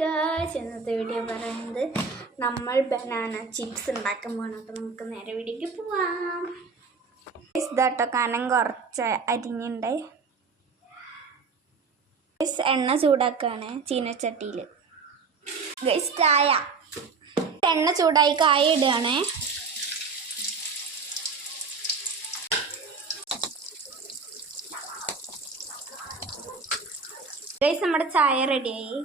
Guys, ഇന്നത്തെ video പറയുന്നത് നമ്മൾ ബനാന ചിപ്സ് ഉണ്ടാക്കാൻ പോകണം. അപ്പോൾ നമുക്ക് നേരെ വീഡിയോക്ക് പോവാം. ഇതാട്ടോ കനം കുറച്ച് അരിഞ്ഞുണ്ട്. എണ്ണ ചൂടാക്കുകയാണ് ചീനച്ചട്ടിയിൽ. ഗൈസ് ചായ, എണ്ണ ചൂടായി കായ ഇടുകയാണ്. ഗൈസ് നമ്മുടെ ചായ റെഡിയായി.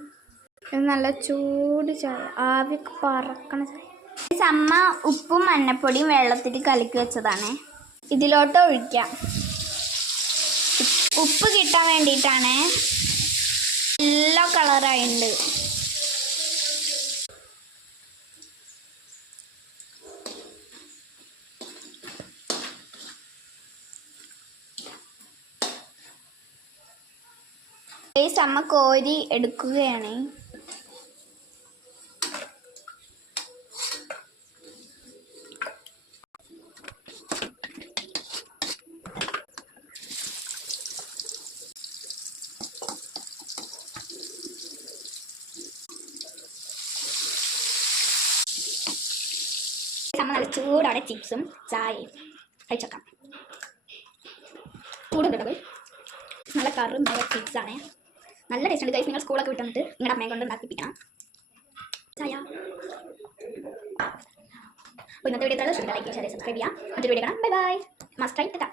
ഇത് നല്ല ചൂട് ചായ, ആവിയൊക്കെ പറക്കണ ചായ. അമ്മ ഉപ്പും മഞ്ഞപ്പൊടിയും വെള്ളത്തിൽ കലക്കി വെച്ചതാണ്. ഇതിലോട്ട് ഒഴിക്കാം. ഉപ്പ് കിട്ടാൻ വേണ്ടിയിട്ടാണ്. യെല്ലോ കളറായിട്ടുണ്ട്. അമ്മ കോരി എടുക്കുകയാണ്. അമ്മ നല്ല ചൂടോടെ ചിപ്സും ചായയും കഴിച്ചേക്കാം. ചൂടുണ്ട്. നല്ല കറും ചിപ്സാണ്. നല്ല ടേസ്റ്റ് ഉണ്ട് ഗൈസ്. നിങ്ങൾ സ്കൂളൊക്കെ വിട്ട് വന്നിട്ട് നിങ്ങളുടെ അമ്മയെ കൊണ്ട് ഉണ്ടാക്കിപ്പിക്കണം ചായ. അപ്പോൾ ഇന്നത്തെ വീഡിയോ ലൈക്ക് ഷെയർ സബ്സ്ക്രൈബ് ചെയ്യാം. മറ്റൊരു വീഡിയോ കാണാം. Bye bye. Must try.